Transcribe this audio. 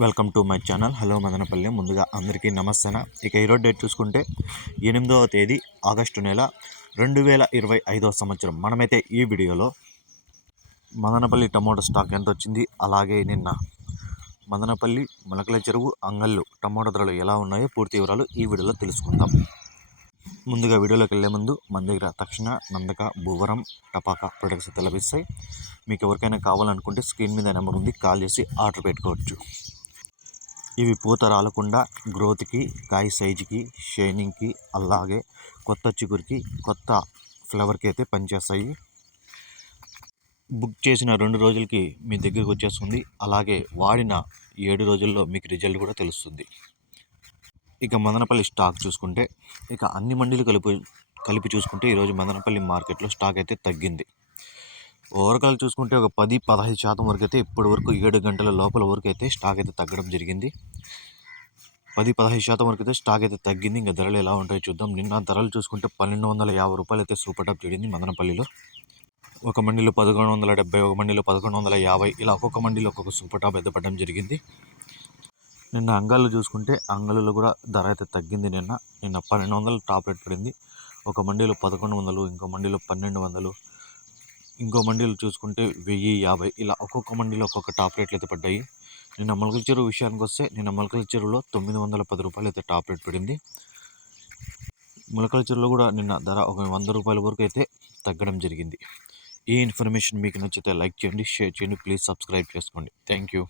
Welcome to my channel. Hello Madanapalle. ముందుగా అందరికీ నమస్తేన? ఇక ఈరోజు డేట్ చూసుకుంటే ఎనిమిదవ తేదీ ఆగస్టు నెల రెండు వేల ఇరవై ఐదవ సంవత్సరం. మనమైతే ఈ వీడియోలో మదనపల్లి టమోటా స్టాక్ ఎంత వచ్చింది అలాగే నిన్న మదనపల్లి మొలకల చెరువు అంగళ్ళు టమోటా ధరలు ఎలా ఉన్నాయో పూర్తి వివరాలు ఈ వీడియోలో తెలుసుకుందాం. ముందుగా వీడియోలోకి వెళ్ళే ముందు మన దగ్గర తక్షణ నందక భూవరం టపాకా ప్రొడక్ట్స్ అయితే లభిస్తాయి. మీకు ఎవరికైనా కావాలనుకుంటే స్క్రీన్ మీద నెంబర్ ఉంది. కాల్ చేసి ఆర్డర్ పెట్టుకోవచ్చు. ఇవి పూత రాలకుండా గ్రోత్కి కాయ సైజుకి షైనింగ్కి అలాగే కొత్త చిగురికి కొత్త ఫ్లవర్కి అయితే పనిచేస్తాయి. బుక్ చేసిన రెండు రోజులకి మీ దగ్గరకు వచ్చేస్తుంది. అలాగే వాడిన ఏడు రోజుల్లో మీకు రిజల్ట్ కూడా తెలుస్తుంది. ఇక మదనపల్లి స్టాక్ చూసుకుంటే ఇక అన్ని మండీలు కలిపి కలిపి చూసుకుంటే ఈరోజు మదనపల్లి మార్కెట్లో స్టాక్ అయితే తగ్గింది. ఓవరాల్ చూసుకుంటే ఒక పది పదహైదు శాతం వరకు అయితే ఇప్పటి వరకు ఏడు గంటల లోపల వరకు అయితే స్టాక్ అయితే తగ్గడం జరిగింది. పది పదహైదు శాతం వరకు అయితే స్టాక్ అయితే తగ్గింది. ఇంకా ధరలు ఎలా ఉంటాయో చూద్దాం. నిన్న ధరలు చూసుకుంటే పన్నెండు వందల యాభై రూపాయలు అయితే సూపర్ టాప్ చేరింది మదనపల్లిలో. ఒక మండీలో పదకొండు వందల డెబ్బై ఒక మండీలో పదకొండు వందల యాభై ఇలా ఒక్కొక్క మండీలో ఒక్కొక్క సూపర్ టాప్ అయితే పడడం జరిగింది. నిన్న అంగాలు చూసుకుంటే అంగళ్ళలో కూడా ధర అయితే తగ్గింది నిన్న. నిన్న పన్నెండు వందలు టాప్ రేట్ పడింది. ఒక మండీలో పదకొండు వందలు ఇంకో మండీలో పన్నెండు వందలు ఇంకో మండీలు చూసుకుంటే వెయ్యి యాభై ఇలా ఒక్కొక్క మండీలో ఒక్కొక్క టాప్ రేట్లు అయితే పడ్డాయి. నిన్న మొలకల చెరువు విషయానికి వస్తే నిన్న మొలకల చెరువులో తొమ్మిది వందల పది రూపాయలు అయితే టాప్ రేట్ పడింది. మొలకల చెరువులో కూడా నిన్న ధర ఒక వంద రూపాయల వరకు అయితే తగ్గడం జరిగింది. ఈ ఇన్ఫర్మేషన్ మీకు నచ్చితే లైక్ చేయండి షేర్ చేయండి ప్లీజ్ సబ్స్క్రైబ్ చేసుకోండి. Thank you.